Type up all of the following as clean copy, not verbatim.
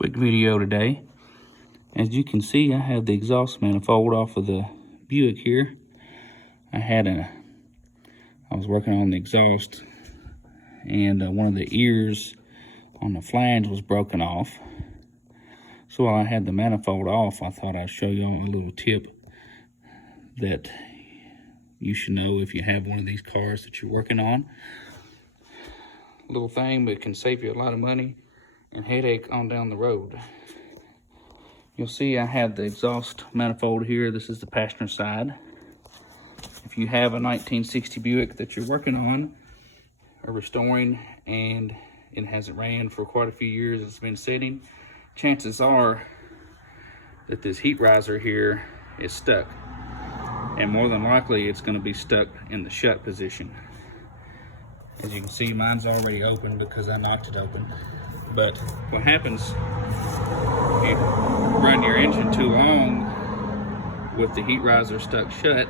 Quick video today. As you can see, I have the exhaust manifold off of the Buick here. I was working on the exhaust, and one of the ears on the flange was broken off. So while I had the manifold off, I thought I'd show y'all a little tip that you should know if you have one of these cars that you're working on. Little thing, but it can save you a lot of money and headache on down the road. You'll see I have the exhaust manifold here. This is the passenger side. If you have a 1960 Buick that you're working on or restoring and it hasn't ran for quite a few years, it's been sitting, chances are that this heat riser here is stuck. And more than likely, it's going to be stuck in the shut position. As you can see, mine's already open because I knocked it open. But what happens if you run your engine too long with the heat riser stuck shut,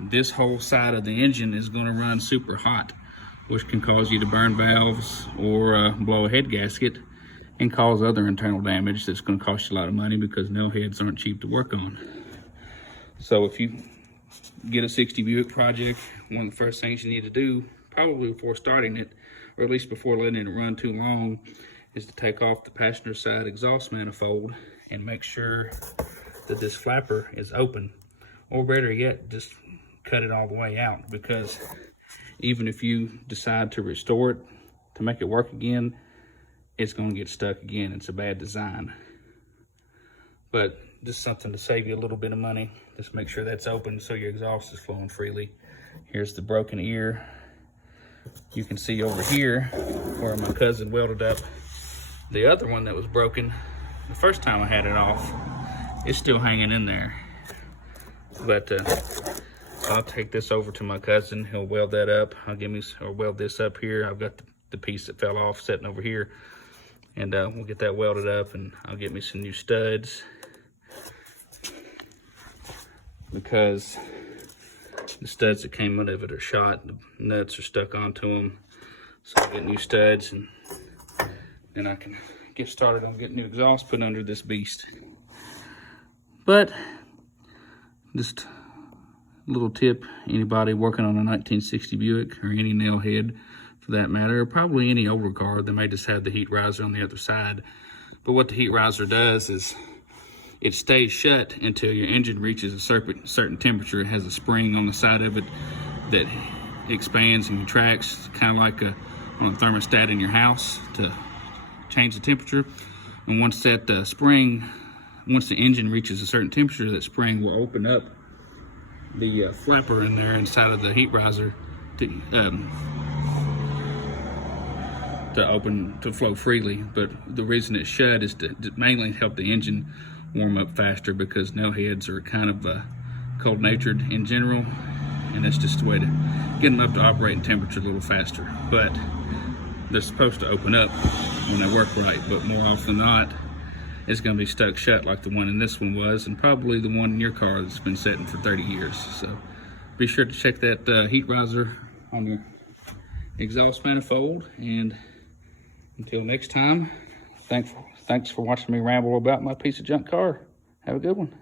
this whole side of the engine is going to run super hot, which can cause you to burn valves or blow a head gasket and cause other internal damage that's going to cost you a lot of money because nailheads aren't cheap to work on. So if you get a 60 Buick project, one of the first things you need to do, probably before starting it, or at least before letting it run too long, is to take off the passenger side exhaust manifold and make sure that this flapper is open. Or better yet, just cut it all the way out, because even if you decide to restore it, to make it work again, it's going to get stuck again. It's a bad design. But just something to save you a little bit of money. Just make sure that's open so your exhaust is flowing freely. Here's the broken ear. You can see over here where my cousin welded up the other one that was broken the first time I had it off. It's still hanging in there. But I'll take this over to my cousin. He'll weld that up. Weld this up here. I've got the piece that fell off sitting over here. And we'll get that welded up, and I'll get me some new studs, because the studs that came out of it are shot. The nuts are stuck onto them. So I'll get new studs, and then I can get started on getting new exhaust put under this beast. But just a little tip, anybody working on a 1960 Buick or any Nailhead for that matter, or probably any older car, they may just have the heat riser on the other side. But what the heat riser does is it stays shut until your engine reaches a certain temperature. It has a spring on the side of it that expands and contracts, kind of like on a thermostat in your house to change the temperature. And once that once the engine reaches a certain temperature, that spring will open up the flapper in there inside of the heat riser to flow freely. But the reason it's shut is to mainly help the engine warm up faster, because nailheads are kind of cold-natured in general, and that's just a way to get them up to operating temperature a little faster. But they're supposed to open up when they work right, but more often than not, it's going to be stuck shut like the one in this one was, and probably the one in your car that's been sitting for 30 years. So be sure to check that heat riser on your exhaust manifold, and until next time, thanks for watching me ramble about my piece of junk car. Have a good one.